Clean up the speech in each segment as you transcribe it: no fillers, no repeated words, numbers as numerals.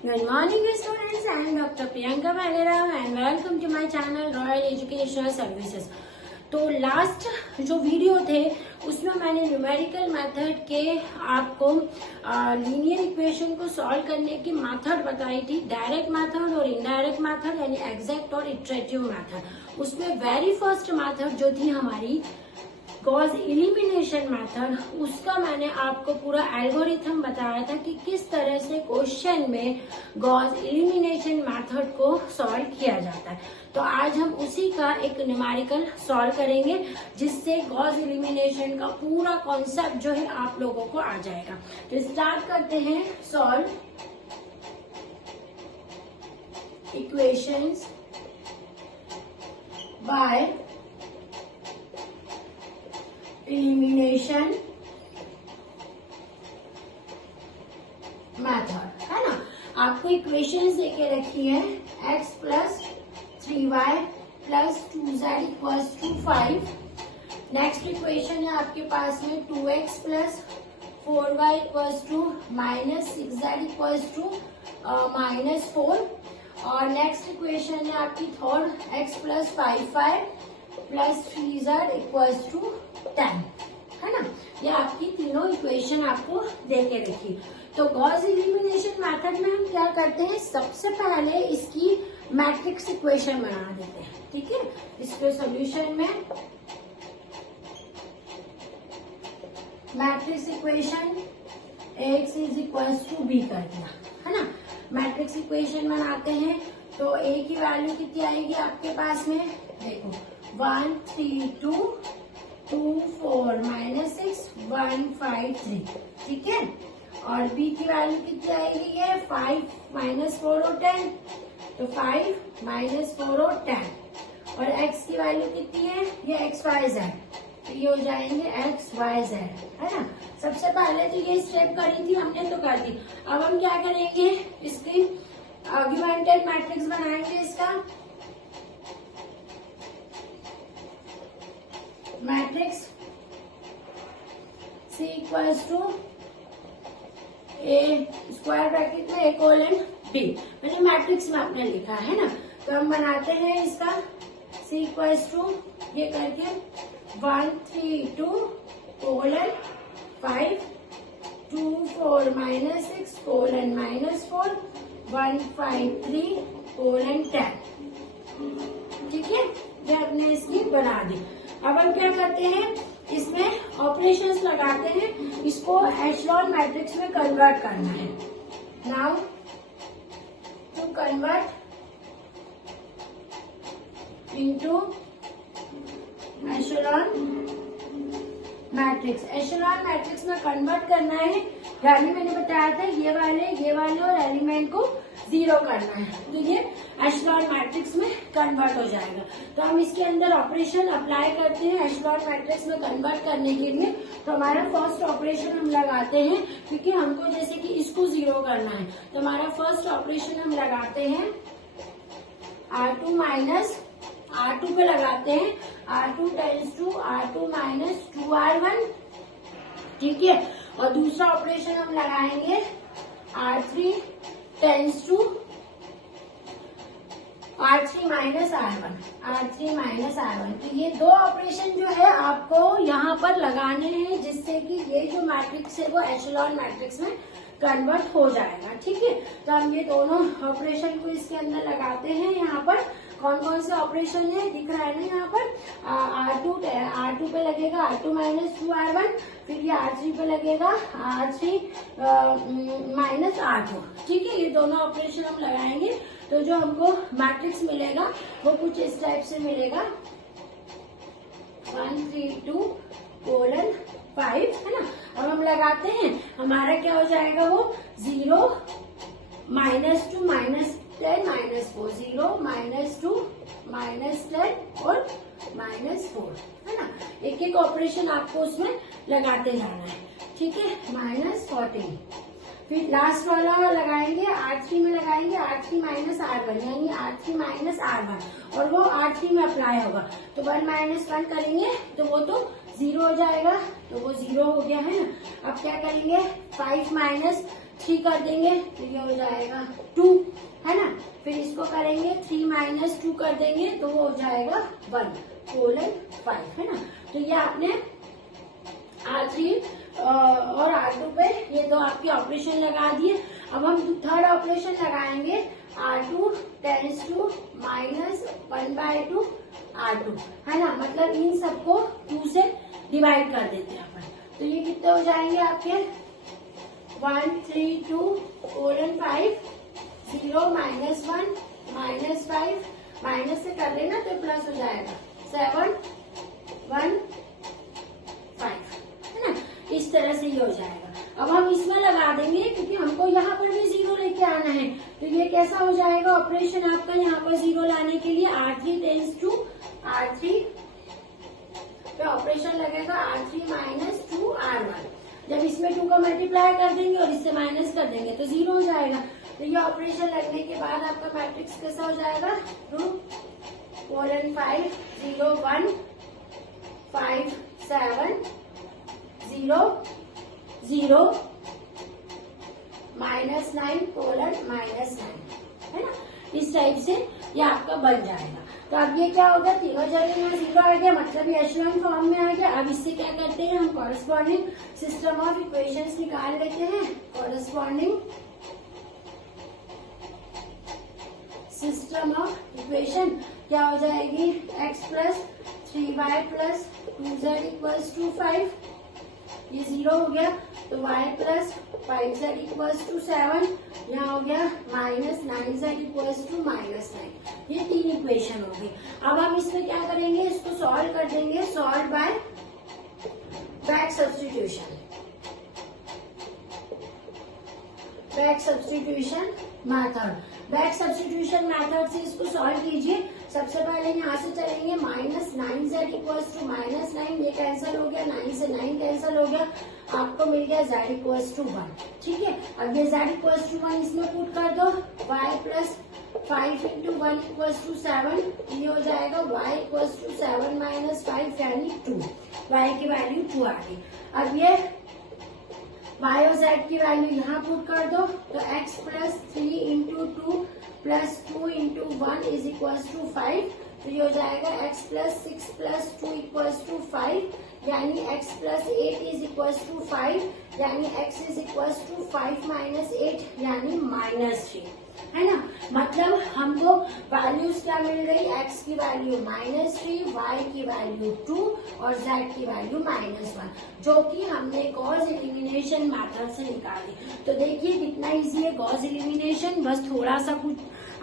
Good morning students, I am Dr. Priyanka Bhalera and welcome to my channel Royal Educational Services। तो last जो video थे उसमें मैंने numerical method के आपको लीनियर इक्वेशन को सॉल्व करने की मेथड बताई थी, डायरेक्ट मेथड और इनडायरेक्ट मेथड यानी एग्जैक्ट और इटरेटिव मेथड। उसमें वेरी फर्स्ट मेथड जो थी हमारी गॉस एलिमिनेशन मेथड, उसका मैंने आपको पूरा एल्गोरिथम बताया था कि किस तरह से क्वेश्चन में गॉस एलिमिनेशन मेथड को सॉल्व किया जाता है। तो आज हम उसी का एक न्यूमेरिकल सॉल्व करेंगे जिससे गॉस एलिमिनेशन का पूरा कॉन्सेप्ट जो है आप लोगों को आ जाएगा। तो स्टार्ट करते हैं solve equations by elimination method, है ना। आपको इक्वेशंस देके रखी है x plus 3y plus 2z equals to 5। Next equation है आपके पास में 2x plus 4y equals to minus 6z equals to -4। और नेक्स्ट इक्वेशन है आपकी third x plus 5y plus 3z equals to 10, है ना। ये आपकी तीनों इक्वेशन आपको देके रखी। तो गॉस एलिमिनेशन मेथड में हम क्या करते हैं, सबसे पहले इसकी मैट्रिक्स इक्वेशन बना देते हैं, ठीक है। इसके सॉल्यूशन में matrix equation x is equals to b कर दिया, है ना। मैट्रिक्स इक्वेशन बनाते हैं तो a की वैल्यू कितनी आएगी आपके पास में, देखो 1 3 2 2 4 -6 1 5 3, ठीक है। और b की वैल्यू कितनी आएगी, ये 5 -4 और 10, तो 5 -4 और 10। और x की वैल्यू कितनी है, ये x y z, तो ये हो जाएंगे x y z, है ना। सबसे पहले तो ये स्टेप करी थी हमने, तो कर दी। अब हम क्या करेंगे, इसकी ऑगमेंटेड मैट्रिक्स बनाएंगे। इसका matrix C equals to A square bracket में A कोलन B, मैंने मैट्रिक्स में आपने लिखा है ना। तो हम बनाते हैं इसका C इक्वल्स टू ये करके 1 3 2 कोलन 5 2 4 -6 कोलन -4 1 5 3 कोलन 10, ठीक है। ये हमने इसकी बना दी। अब हम क्या करते हैं, इसमें ऑपरेशंस लगाते हैं, इसको एशेलॉन मैट्रिक्स में कन्वर्ट करना है। Now to convert into echelon matrix, echelon matrix में कन्वर्ट करना है, यानी मैंने बताया था ये वाले और एलिमेंट को 0 करना है, तो ये एशेलॉन मैट्रिक्स में कन्वर्ट हो जाएगा। तो हम इसके अंदर ऑपरेशन अप्लाई करते हैं एशेलॉन मैट्रिक्स में कन्वर्ट करने के लिए। तो हमारा फर्स्ट ऑपरेशन हम लगाते हैं, क्योंकि हमको जैसे कि इसको 0 करना है, तो हमारा फर्स्ट ऑपरेशन हम लगाते हैं R2 माइनस R2 पे लगाते हैं, R2 tense to R2 minus 2R1, ठीक है। और दूसरा ऑपरेशन हम लगाएंगे R3 tense to R3 minus R1, R3 minus R1। तो ये दो ऑपरेशन जो है आपको यहाँ पर लगाने हैं, जिससे कि ये जो मैट्रिक्स है वो एशेलॉन मैट्रिक्स में कन्वर्ट हो जाएगा, ठीक है। तो हम ये दोनों ऑपरेशन को इसके अंदर लगाते हैं। यहाँ पर कौन कौन से ऑपरेशन है दिख रहा है ना, यहाँ पर R2 पे लगेगा R2 माइनस 2R1, फिर ये R3 पे लगेगा R3 माइनस R2, ठीक है। ये दोनों ऑपरेशन हम लगाएंगे, तो जो हमको मैट्रिक्स मिलेगा वो कुछ इस टाइप से मिलेगा 1 3 2 कोलन 5, है ना। अब हम लगाते हैं, हमारा क्या हो जाएगा, वो 0 -2 -10 -4, 0 -2 -10 और -4, है ना। एक एक ऑपरेशन आपको उसमें लगाते जाना है, ठीक है। -14, फिर लास्ट वाला लगाएंगे R3 में, लगाएंगे R3 माइनस R1, यानी R3 माइनस R1, और वो R3 में अप्लाई होगा। तो 1 - 1 करेंगे तो वो तो 0 हो जाएगा, तो वो 0 हो गया, है ना। अब क्या करेंगे, 5 - 3 कर देंगे तो ये हो जाएगा 2, है ना। फिर इसको करेंगे 3 माइनस 2 कर देंगे तो वो हो जाएगा 1 कोलन 5, है ना। तो ये आपने R3 और R2 पे ये दो आपके ऑपरेशन लगा दिए। अब हम थर्ड ऑपरेशन लगाएंगे, R2 tense to minus 1/2 R2, है ना। मतलब इन सबको 2 से डिवाइड कर देते हैं अपन। तो ये कितने हो जाएंगे आपके 1 3 2 कोलन 5 0 -1 -5 माइनस से कर लेना तो प्लस हो जाएगा 7 1 5, है ना। इस तरह से ये हो जाएगा। अब हम इसमें लगा देंगे क्योंकि हमको यहाँ पर भी 0 लेके आना है। तो ये कैसा हो जाएगा ऑपरेशन आपका, यहाँ पर 0 लाने के लिए R3 टेंस टू R3 पे ऑपरेशन लगेगा R3 माइनस 2 R1। जब इसमें 2 को मल्टीप्लाई कर देंगे और इससे माइनस कर देंगे तो 0 हो जाएगा। तो ये ऑपरेशन लगने के बाद आपका मैट्रिक्स कैसा हो जाएगा 2 कोलन 5 0 1 5 7 0 0 -9 कोलन -9, है ना। इस टाइप से ये आपका बन जाएगा। तो अब ये क्या होगा, तीनों जगह यहाँ 0 आ गया, मतलब ये एशेलॉन फॉर्म में आ गया। अब इससे क्या करते हैं हम, कॉरेस्पॉन्डिंग सिस्टम ऑफ इक्वेशंस निकाल लेते हैं। कॉरेस्पॉन्डिंग सिस्टम ऑफ इक्वेशन क्या हो जाएगी, x plus 3y plus 2z equals to 5, ये 0 हो गया। तो y plus 5z equals to 7, यहाँ हो गया माइनस 9z इक्वल्स टू -9। ये 3 इक्वेशन हो गई। अब हम इसमें क्या करेंगे, इसको सॉल्व कर देंगे, solve buy back substitution. Back substitution method, back substitution method से इसको सॉल्व कीजिए। सबसे पहले यहाँ से चलेंगे -9z इक्वल्स टू -9, ये कैंसिल हो गया, 9 से 9 कैंसिल हो गया, आपको मिल गया z इक्वल्स टू 1। ठीक है, अब ये z इक्वल्स टू 1 इसमें पुट कर दो। y plus 5 into 1 equals to 7, ये हो जाएगा y इक्वल्स टू 7 माइनस 5 यानी 2, y की वैल्यू 2 आ गई। अब ये y और z की वैल्यू यहाँ पुट कर दो, तो x plus 3 into 2 plus 2 into 1 is equals to 5। तो ये हो जाएगा x plus 6 plus 2 equals to 5, यानी x plus 8 is equals to 5, यानी x is equals to 5 minus 8 यानी -3, है ना। मतलब हमको वैल्यूज क्या मिल गई, x की वैल्यू -3, y की वैल्यू 2 और z की वैल्यू -1, जो कि हमने गॉस एलिमिनेशन मेथड से निकाली। तो देखिए कितना इजी है गॉस एलिमिनेशन, बस थोड़ा सा कुछ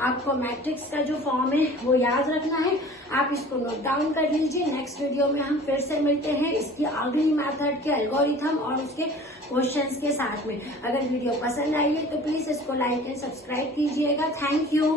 आपको मैट्रिक्स का जो फॉर्म है वो याद रखना है। आप इसको नोट डाउन कर लीजिए। नेक्स्ट वीडियो में हम फिर से मिलते हैं इसकी अगली मेथड के एल्गोरिथम और उसके क्वेश्चंस के साथ में। अगर वीडियो पसंद आई है तो प्लीज इसको लाइक एंड सब्सक्राइब कीजिएगा। Thank you.